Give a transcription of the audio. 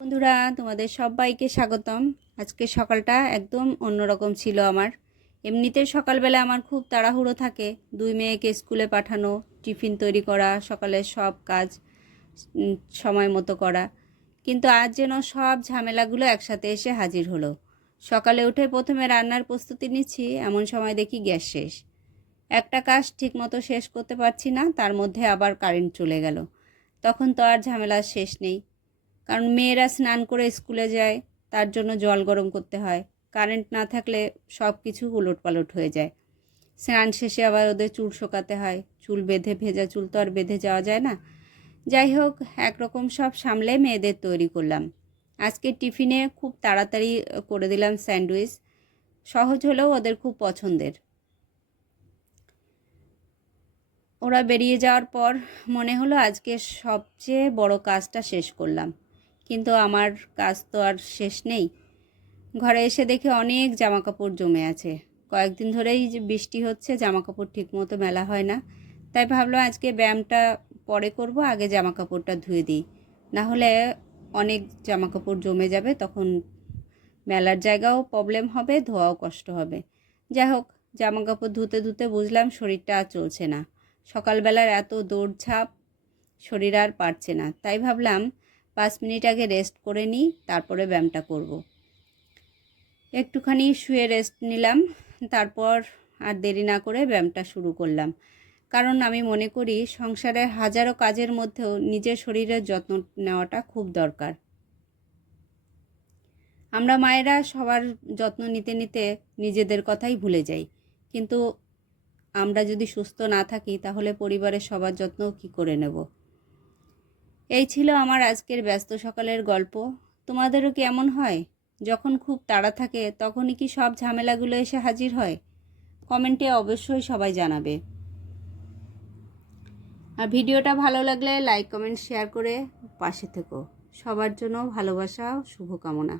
বন্ধুরা, তোমাদের সবাইকে স্বাগতম। আজকে সকালটা একদম অন্যরকম ছিল আমার। এমনিতে সকালবেলা আমার খুব তাড়াহুড়ো থাকে, দুই মেয়েকে স্কুলে পাঠানো, টিফিন তৈরি করা, সকালের সব কাজ সময় মতো করা। কিন্তু আজ যেন সব ঝামেলাগুলো একসাথে এসে হাজির হলো। সকালে উঠে প্রথমে রান্নার প্রস্তুতি নিচ্ছি, এমন সময় দেখি গ্যাস শেষ। একটা কাজ ঠিকমতো শেষ করতে পারছি না, তার মধ্যে আবার কারেন্ট চলে গেল। তখন তো আর ঝামেলার শেষ নেই, কারণ মেয়েরা স্নান করে স্কুলে যায়, তার জন্য জল গরম করতে হয়। কারেন্ট না থাকলে সব কিছু উলটপালট হয়ে যায়। স্নান শেষে আবার ওদের চুল শোকাতে হয়, চুল বেঁধে, ভেজা চুল তো আর বেঁধে যাওয়া যায় না। যাই হোক, একরকম সব সামলে মেয়েদের তৈরি করলাম। আজকে টিফিনে খুব তাড়াতাড়ি করে দিলাম স্যান্ডউইচ, সহজ হলেও ওদের খুব পছন্দের। ওরা বেরিয়ে যাওয়ার পর মনে হলো আজকে সবচেয়ে বড় কাজটা শেষ করলাম। কিন্তু আমার কাজ তো আর শেষ নেই। ঘরে এসে দেখি অনেক জামাকাপড় জমে আছে। কয়েকদিন ধরেই যে বৃষ্টি হচ্ছে, জামাকাপড় ঠিকমতো মেলা হয় না। তাই ভাবলাম আজকে ব্যায়ামটা পরে করব, আগে জামাকাপড়টা ধুয়ে দিই। না হলে অনেক জামাকাপড় জমে যাবে, তখন মেলার জায়গাও প্রবলেম হবে, ধোয়াও কষ্ট হবে। যাই হোক, জামাকাপড় ধুতে ধুতে বুঝলাম শরীরটা আর চলছে না। সকালবেলার এত দৌড়ঝাঁপ, শরীর আর পারছে না। তাই ভাবলাম 5 মিনিট আগে রেস্ট করে নিই, তারপরে ব্যায়ামটা করব। একটুখানি শুয়ে রেস্ট নিলাম, তারপর আর দেরি না করে ব্যায়ামটা শুরু করলাম। কারণ আমি মনে করি সংসারের হাজারো কাজের মধ্যেও নিজের শরীরের যত্ন নেওয়াটা খুব দরকার। আমরা মায়েরা সবার যত্ন নিতে নিতে নিজেদের কথাই ভুলে যাই। কিন্তু আমরা যদি সুস্থ না থাকি, তাহলে পরিবারের সবার যত্ন কী করে নেব? এই ছিল আমার আজকের ব্যস্ত সকালের গল্প। তোমাদেরও কি এমন হয়? যখন খুব তাড়া থাকে, তখনই কি সব ঝামেলাগুলো এসে হাজির হয়? কমেন্টে অবশ্যই সবাই জানাবে। আর ভিডিওটা ভালো লাগলে লাইক, কমেন্ট, শেয়ার করে পাশে থেকো। সবার জন্য ভালোবাসা ও শুভকামনা।